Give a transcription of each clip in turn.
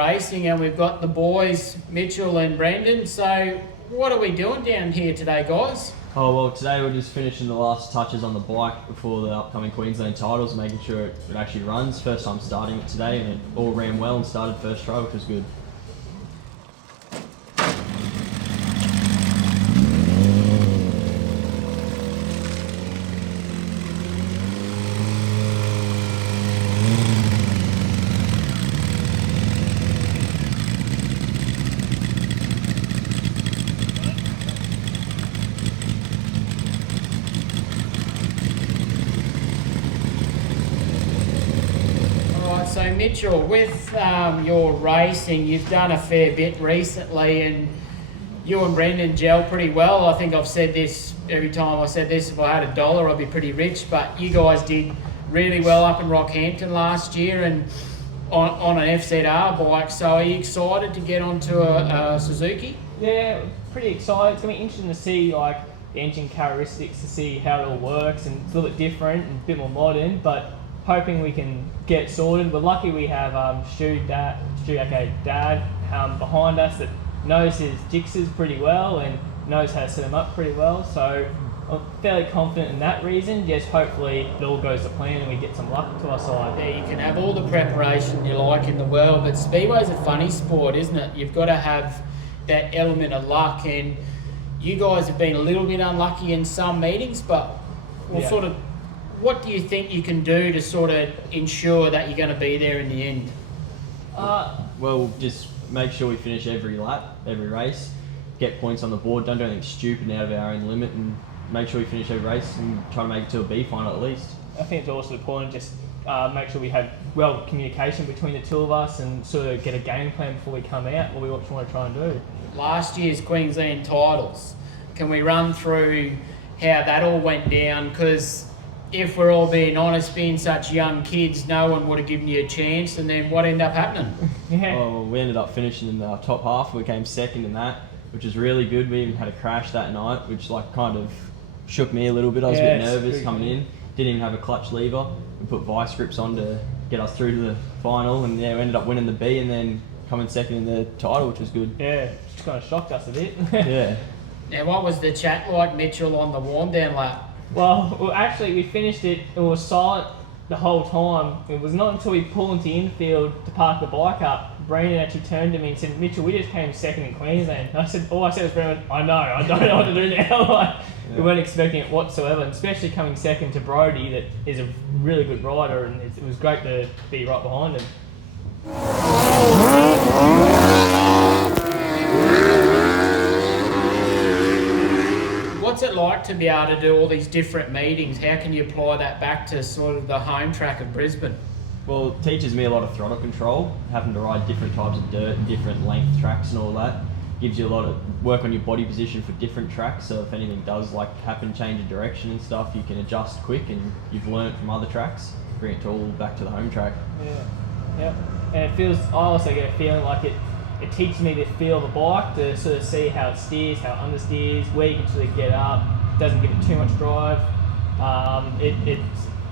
Racing, and we've got the boys, Mitchell and Brendan. So what are we doing down here today, guys? Oh, well, today we're just finishing the last touches on the bike before the upcoming Queensland titles, making sure it actually runs. First time starting it today, and it all ran well and started first try, which was good. So Mitchell, with your racing, you've done a fair bit recently, and you and Brendan gel pretty well. I think I've said this every time I said this, if I had $1 I'd be pretty rich, but you guys did really well up in Rockhampton last year and on an FZR bike. So are you excited to get onto a Suzuki? Yeah, pretty excited. It's going to be interesting to see like the engine characteristics, to see how it all works, and it's a little bit different and a bit more modern, but hoping we can get it sorted. We're lucky we have Stu Dad behind us that knows his jigsaws pretty well and knows how to set them up pretty well. So I'm fairly confident in that reason. Just hopefully it all goes to plan and we get some luck to our side. Yeah, you can have all the preparation you like in the world, but Speedway's a funny sport, isn't it? You've got to have that element of luck, and you guys have been a little bit unlucky in some meetings, but what do you think you can do to sort of ensure that you're going to be there in the end? Well, just make sure we finish every lap, every race, get points on the board, don't do anything stupid out of our own limit, and make sure we finish every race and try to make it to a B final at least. I think it's also important just make sure we have well communication between the two of us and sort of get a game plan before we come out, what we want to try and do. Last year's Queensland titles, can we run through how that all went down? Because if we're all being honest, being such young kids, no one would have given you a chance, and then what ended up happening? Yeah. Well, we ended up finishing in the top half. We came second in that, which was really good. We even had a crash that night, which like kind of shook me a little bit. I was a bit nervous coming in. Didn't even have a clutch lever. We put vice grips on to get us through to the final, and yeah, we ended up winning the B and then coming second in the title, which was good. Yeah, just kind of shocked us a bit. Yeah. Now, what was the chat like, Mitchell, on the warm down lap? Well, actually, we finished it. It was silent the whole time. It was not until we pulled into the infield to park the bike up, Brandon actually turned to me and said, "Mitchell, we just came second in Queensland." I said, all I said was, "Brandon, I know. I don't know what to do now." We weren't expecting it whatsoever, and especially coming second to Brody, that is a really good rider, and it was great to be right behind him. What's it like to be able to do all these different meetings? How can you apply that back to sort of the home track of Brisbane? Well, it teaches me a lot of throttle control, having to ride different types of dirt, different length tracks and all that. Gives you a lot of work on your body position for different tracks, so if anything does like happen, change of direction and stuff, you can adjust quick, and you've learned from other tracks, bring it all back to the home track. Yeah. And it feels, I also get a feeling like it teaches me to feel the bike, to sort of see how it steers, how it understeers, where you can sort of get up, doesn't give it too much drive.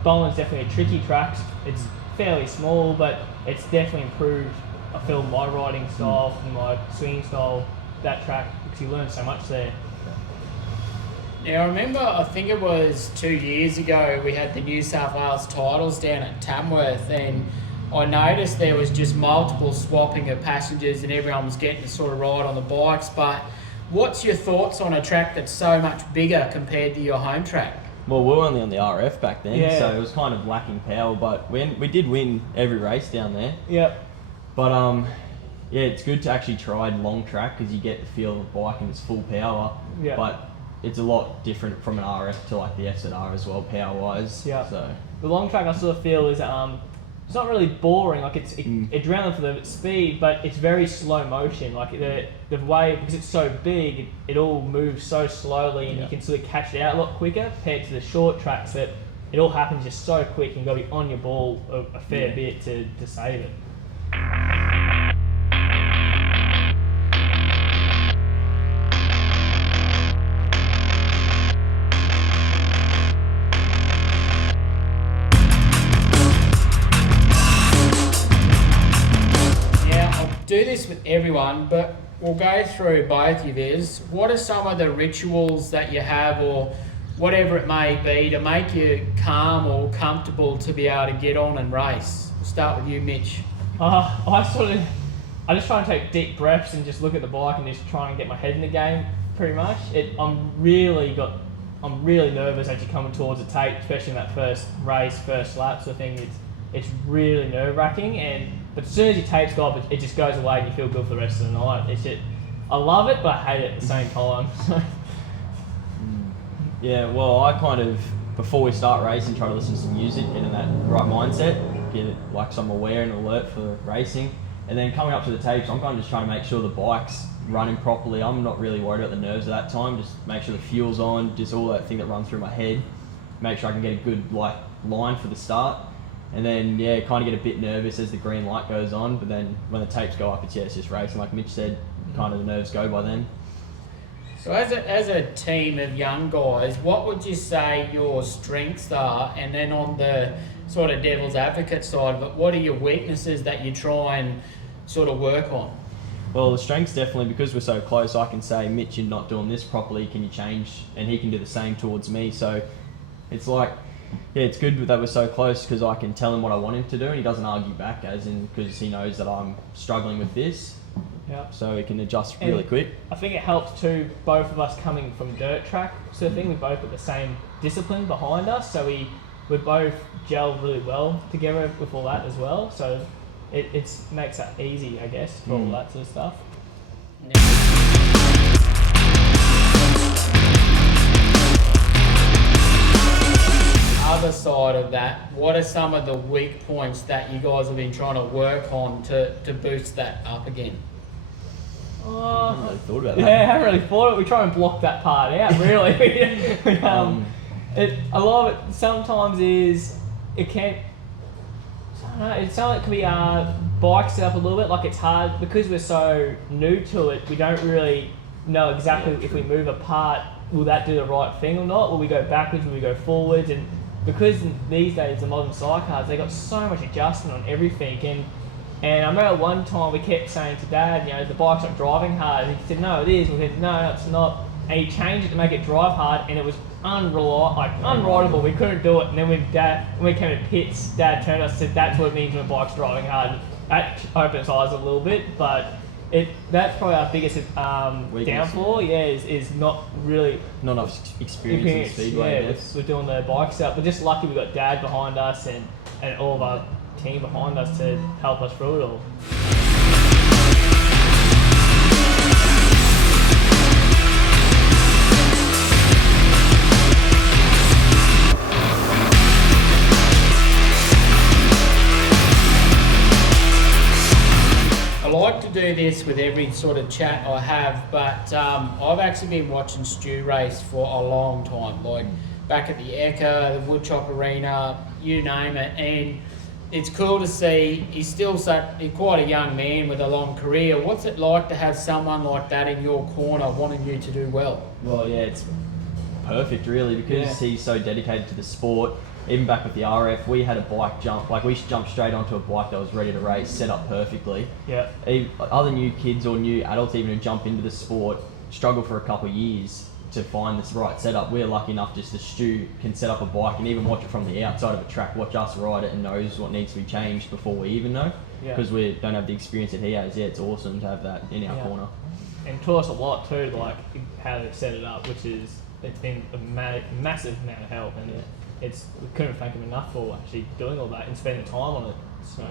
Bowen's definitely a tricky track. It's fairly small, but it's definitely improved, I feel, my riding style and my swinging style, that track, because you learn so much there. Now, I remember, I think it was 2 years ago, we had the New South Wales titles down at Tamworth, and I noticed there was just multiple swapping of passengers and everyone was getting to sort of ride on the bikes. But what's your thoughts on a track that's so much bigger compared to your home track? Well, we were only on the RF back then, Yeah. so it was kind of lacking power, but we did win every race down there. Yep. But yeah, it's good to actually try long track because you get the feel of the bike and its full power. Yeah. But it's a lot different from an RF to like the FZR as well, power-wise. Yeah. So The long track I sort of feel is it's not really boring. Like it's adrenaline for the speed, but it's very slow motion. Like the way, because it's so big, it all moves so slowly, and you can sort of catch it out a lot quicker compared to the short tracks that it all happens just so quick, and you've got to be on your ball a fair bit to save it. this with everyone, but we'll go through both of yours. What are some of the rituals that you have, or whatever it may be, to make you calm or comfortable to be able to get on and race? We'll start with you, Mitch. I just try and take deep breaths and just look at the bike and just try and get my head in the game. Pretty much, I'm really nervous actually coming towards the tape, especially in that first race, first lap sort of thing. It's really nerve-wracking, but as soon as your tape's go up, it just goes away and you feel good for the rest of the night. I love it, but I hate it at the same time. Yeah, well, I kind of, before we start racing, try to listen to some music, get in that right mindset, get it like so I'm aware and alert for racing. And then coming up to the tapes, I'm kind of just trying to make sure the bike's running properly. I'm not really worried about the nerves at that time, just make sure the fuel's on, just all that thing that runs through my head, make sure I can get a good line for the start. And then, kind of get a bit nervous as the green light goes on, but then when the tapes go up, it's just racing. Like Mitch said, kind of the nerves go by then. So as a team of young guys, what would you say your strengths are? And then on the sort of devil's advocate side of it, what are your weaknesses that you try and sort of work on? Well, the strengths definitely, because we're so close, I can say, Mitch, you're not doing this properly, can you change? And he can do the same towards me. So it's like, it's good that we're so close, because I can tell him what I want him to do and he doesn't argue back, as in, because he knows that I'm struggling with this. Yeah. So he can adjust really quick. I think it helps too, both of us coming from dirt track sort of thing. We both got the same discipline behind us, so we both gel really well together with all that as well. So it makes that easy, I guess, for all that sort of stuff. Other side of that, what are some of the weak points that you guys have been trying to work on to boost that up again? I haven't really thought about that. Yeah, I haven't really thought of it. We try and block that part out, really. A lot of it sometimes is, it can, I don't know, it's something that can be bike set up a little bit. Like, it's hard, because we're so new to it, we don't really know exactly if we move apart, will that do the right thing or not? Will we go backwards, will we go forwards? And because these days the modern sidecars, they got so much adjustment on everything, and I remember one time we kept saying to Dad, the bike's not driving hard, and he said, no it is, we said, no it's not, and he changed it to make it drive hard, and it was unrideable, we couldn't do it. And then when we came to pits, Dad turned to us and said, that's what it means when a bike's driving hard. That opened his eyes a little bit, but that's probably our biggest downfall, is not enough experience in Speedway. Yeah, we're doing the bike stuff. We're just lucky we got Dad behind us and all of our team behind us to help us through it all. I like to do this with every sort of chat I have, but I've actually been watching Stu race for a long time, like back at the Ekka, the Woodchop Arena, you name it, and it's cool to see he's still quite a young man with a long career. What's it like to have someone like that in your corner wanting you to do well? Well, yeah, it's perfect really, because he's so dedicated to the sport. Even back with the RF, we had a bike jump, we jumped straight onto a bike that was ready to race, set up perfectly. Yeah. Other new kids or new adults even who jump into the sport struggle for a couple of years to find this right setup. We're lucky enough just that Stu can set up a bike and even watch it from the outside of a track, watch us ride it and knows what needs to be changed before we even know. Because we don't have the experience that he has. Yeah, it's awesome to have that in our corner. And taught us a lot too, like how to set it up, it's been a massive amount of help, and we couldn't thank him enough for actually doing all that and spending time on it. So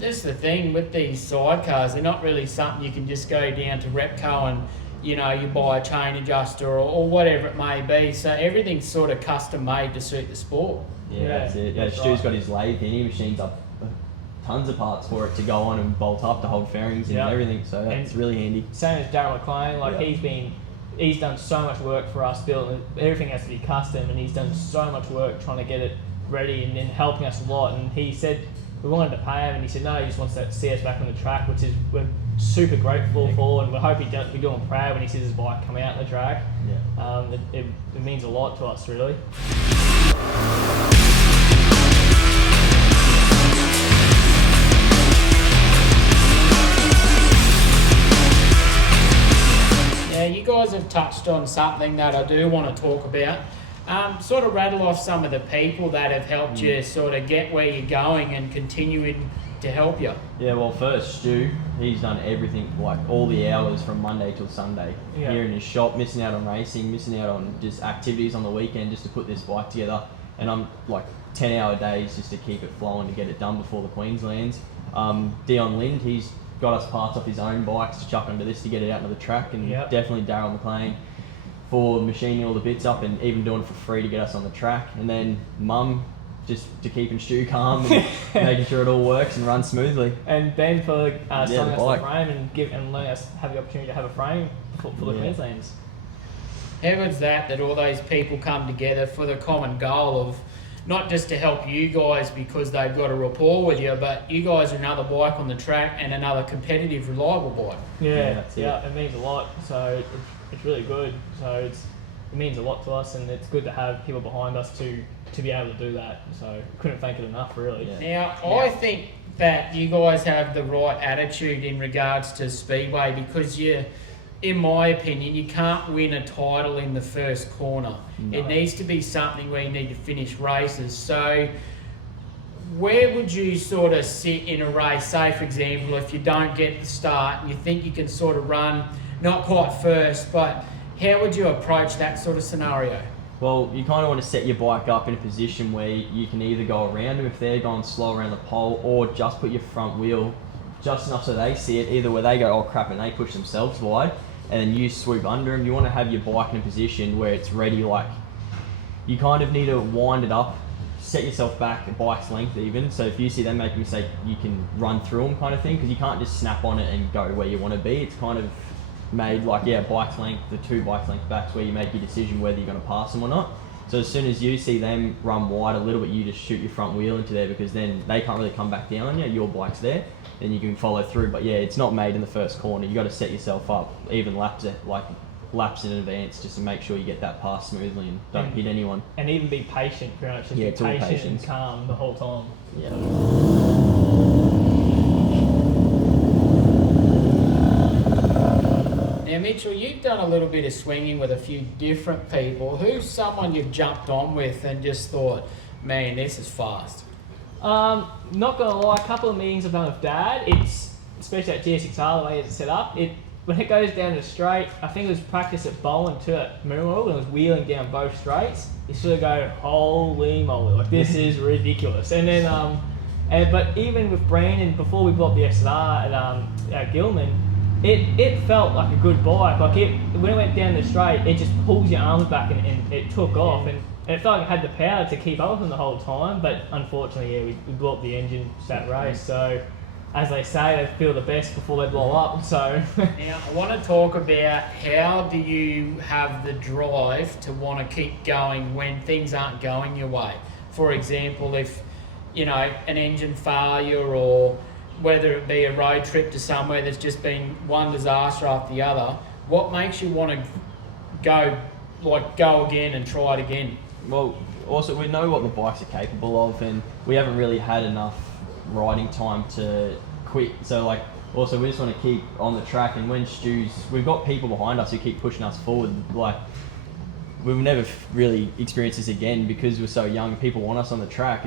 that's the thing with these sidecars, they're not really something you can just go down to Repco and you buy a chain adjuster or whatever it may be. So everything's sort of custom made to suit the sport. Yeah, that's it. Yeah, Stu's got his lathe and he machines up tons of parts for it to go on and bolt up to hold fairings and everything. So that's really handy. Same as Darryl McLean, he's done so much work for us building. Everything has to be custom, and he's done so much work trying to get it ready and then helping us a lot. And he said we wanted to pay him, and he said no, he just wants to see us back on the track, which is we're super grateful for, and we hope we do him proud when he sees his bike come out on the track. It means a lot to us, really. guys have touched on something that I do want to talk about. Sort of rattle off some of the people that have helped you sort of get where you're going and continuing to help you. Yeah, well, first, Stu, he's done everything, like all the hours from Monday till Sunday. Here in his shop, missing out on racing, missing out on just activities on the weekend just to put this bike together. And I'm like 10-hour days just to keep it flowing to get it done before the Queenslands. Dion Lind, he's got us parts off his own bikes to chuck onto this to get it out into the track. And definitely Darryl McLean for machining all the bits up and even doing it for free to get us on the track. And then Mum, just to keeping Stu calm and making sure it all works and runs smoothly. And Ben for selling us the bike. frame and letting us have the opportunity to have a frame for the Queenslands. How good's that all those people come together for the common goal of not just to help you guys because they've got a rapport with you, but you guys are another bike on the track and another competitive, reliable bike. It means a lot. So it's really good. So it means a lot to us, and it's good to have people behind us to be able to do that. So couldn't thank it enough, really. Now, I think that you guys have the right attitude in regards to Speedway because in my opinion, you can't win a title in the first corner. No. It needs to be something where you need to finish races. So where would you sort of sit in a race? Say, for example, if you don't get the start and you think you can sort of run, not quite first, but how would you approach that sort of scenario? Well, you kind of want to set your bike up in a position where you can either go around them if they're going slow around the pole, or just put your front wheel just enough so they see it, either where they go, oh crap, and they push themselves wide, and then you swoop under them. You want to have your bike in a position where it's ready, like you kind of need to wind it up, set yourself back a bike's length even, so if you see them make a mistake, you can run through them kind of thing, because you can't just snap on it and go where you want to be. It's kind of made like, bike's length, the 2 bike length backs where you make your decision whether you're going to pass them or not. So as soon as you see them run wide a little bit, you just shoot your front wheel into there, because then they can't really come back down on you, your bike's there, then you can follow through. But it's not made in the first corner. You got to set yourself up, even laps in advance, just to make sure you get that pass smoothly and don't hit anyone. And even be patient, pretty much. Just be patient and calm the whole time. Now, Mitchell, you've done a little bit of swinging with a few different people. Who's someone you've jumped on with and just thought, man, this is fast? Not gonna lie, a couple of meetings I've done with Dad. It's especially at gsxr, the way it's set up. When it goes down the straight, I think it was practice at Bowen too at Moonwell, and it was wheeling down both straights. You sort of go, holy moly, like this is ridiculous. And then, but even with Brandon, before we bought the SR at Gillman, it felt like a good bike. Like when it went down the straight, it just pulls your arms back and it took off, and it felt like it had the power to keep up with them the whole time. But unfortunately, we blew up the engine that race. So as they say, they feel the best before they blow up. So now I want to talk about how do you have the drive to want to keep going when things aren't going your way. For example, if an engine failure, or whether it be a road trip to somewhere that's just been one disaster after the other, what makes you want to go again and try it again? Well, also we know what the bikes are capable of, and we haven't really had enough riding time to quit. So also we just want to keep on the track, and when we've got people behind us who keep pushing us forward. We'll never really experience this again because we're so young. People want us on the track.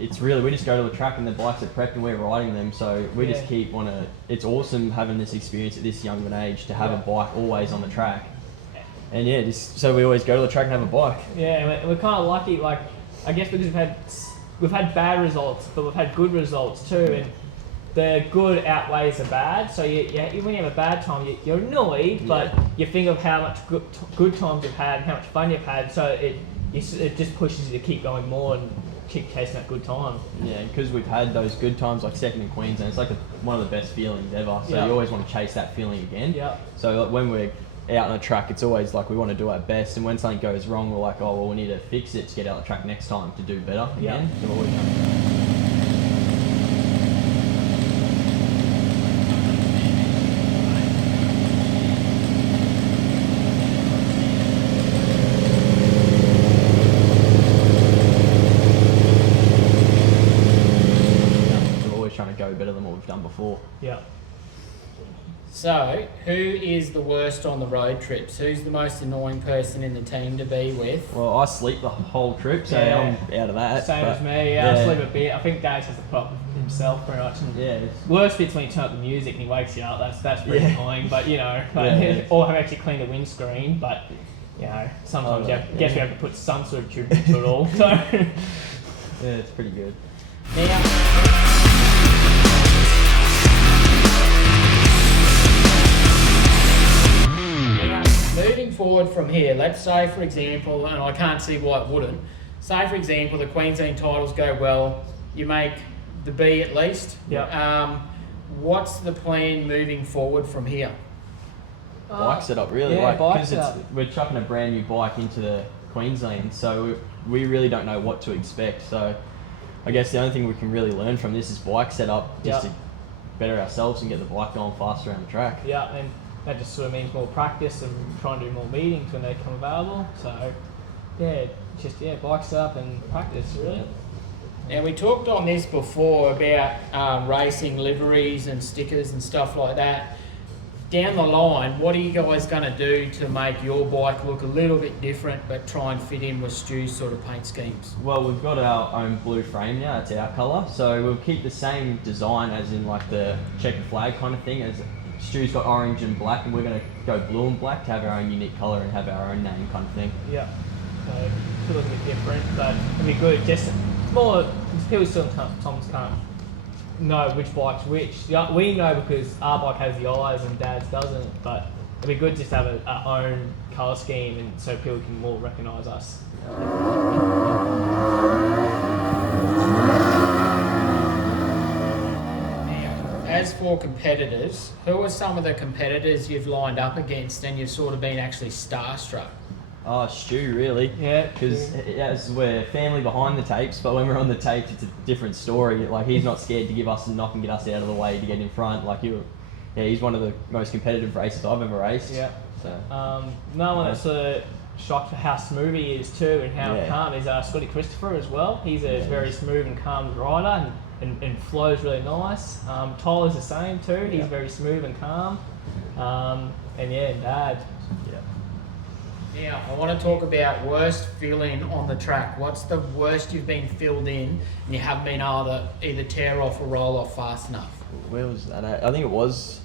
It's really, we just go to the track and the bikes are prepped and we're riding them. So we just keep it's awesome having this experience at this young of an age to have a bike always on the track. And so we always go to the track and have a bike. Yeah, we're kind of lucky, I guess because we've had bad results, but we've had good results too. And the good outweighs the bad. So when you have a bad time, you're annoyed, but you think of how much good times you've had, how much fun you've had. So it just pushes you to keep going more and keep chasing that good time. Yeah, because we've had those good times, like second in Queensland, it's like one of the best feelings ever. So you always want to chase that feeling again. Yeah. So when we're out on the track, it's always like we want to do our best, and when something goes wrong, we're like, oh well, we need to fix it to get out on the track next time to do better again. So we're always trying to go better than what we've done before. Yeah. So, who is the worst on the road trips? Who's the most annoying person in the team to be with? Well, I sleep the whole trip, so Yeah. I'm out of that. Same but as me, yeah, I sleep a bit. I think Danks has the problem himself pretty much. And Yeah. worst bit's when you turn up the music and he wakes you up. That's pretty Yeah. annoying. But you know, Yeah. or have actually cleaned the windscreen. But you know, sometimes you have to put some sort of tube into it all. So Yeah, it's pretty good. Now, moving forward from here, let's say, for example, and I can't see why it wouldn't, say, for example, the Queensland titles go well, you make the B at least. Yeah. What's the plan moving forward from here? Bike setup, really. yeah, like, bike 'cause setup. we're chucking a brand new bike into the Queensland, so we really don't know what to expect. So I guess the only thing we can really learn from this is bike setup, just Yeah. to better ourselves and get the bike going faster around the track. Yeah, and that just sort of means more practice and trying to do more meetings when they come available. So yeah, just bikes up and practice really. Now, we talked on this before about racing liveries and stickers and stuff like that. Down the line, what are you guys going to do to make your bike look a little bit different but try and fit in with Stu's sort of paint schemes? Well, we've got our own blue frame now, it's our colour, so we'll keep the same design as in like the checkered flag kind of thing, as Stu's got orange and black, and we're going to go blue and black to have our own unique colour and have our own name kind of thing. Yeah. So it look a bit different, but it'll be good. Just more, people sometimes can't know which bike's which. Yeah, we know because our bike has the eyes and Dad's doesn't, but it'd be good just to have our own colour scheme and so people can more recognise us. As for competitors, who are some of the competitors you've lined up against and you've sort of been actually starstruck? Oh, Stu, really. Yeah. Because as we're family behind the tapes, but when we're on the tapes, it's a different story. Like, he's not scared to give us a knock and get us out of the way to get in front. Like, he's one of the most competitive racers I've ever raced. Yeah. So. No one that's shocked for how smooth he is too and how calm is Scotty Christopher as well. He's a very smooth and calm rider and flows really nice. Tyler's the same too. He's very smooth and calm. And Dad. Yeah. Now, I want to talk about worst fill-in on the track. What's the worst you've been filled in and you haven't been able to either tear off or roll off fast enough? Where was that at? I think it was...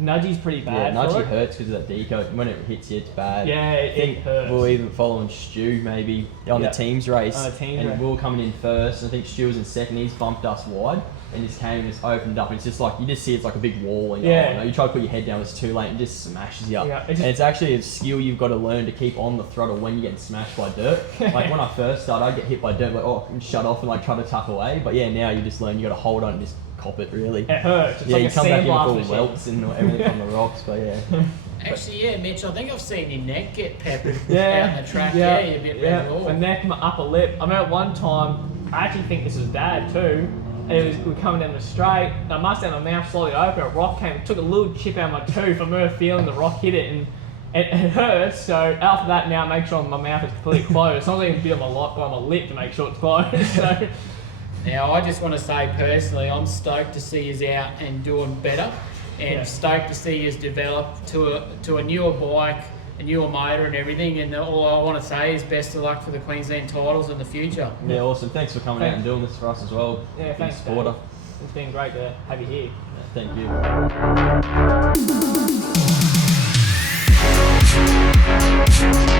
Nudgy's pretty bad. Yeah, for Nudgy it. hurts because of that deco. When it hits you, it's bad. Yeah, it hurts. We were even following Stu maybe on the teams race. On the teams and race. we were coming in first. I think Stu was in second. He's bumped us wide and just came and just opened up. It's just like, you just see it's like a big wall. And you try to put your head down, it's too late and just smashes you up. Yeah, and it's actually a skill you've got to learn to keep on the throttle when you're getting smashed by dirt. Like when I first started, I'd get hit by dirt, like, and shut off and like try to tuck away. But yeah, now you just learn you got to hold on and just cop it really. It hurts. It's yeah, like you a come back in sandblast full machine. welts and everything from the rocks, but yeah. Actually, Mitch, I think I've seen your neck get peppered out Yeah, on the track. yeah, You're a bit red raw. my neck, my upper lip. I remember one time, I actually think this was Dad too, and we were coming down the straight, and I must have my mouth slowly open, a rock came and took a little chip out of my tooth. I remember feeling the rock hit it, and it hurts, so after that now I make sure my mouth is completely closed. Sometimes even a bit on my lip to make sure it's closed. So. Now, I just want to say personally, I'm stoked to see you out and doing better, and stoked to see you develop to a newer bike, a newer motor and everything. And all I want to say is best of luck for the Queensland titles in the future. Yeah, awesome. Thanks for coming out and doing this for us as well. Yeah, Big thanks, supporter. Dad. It's been great to have you here. Thank you.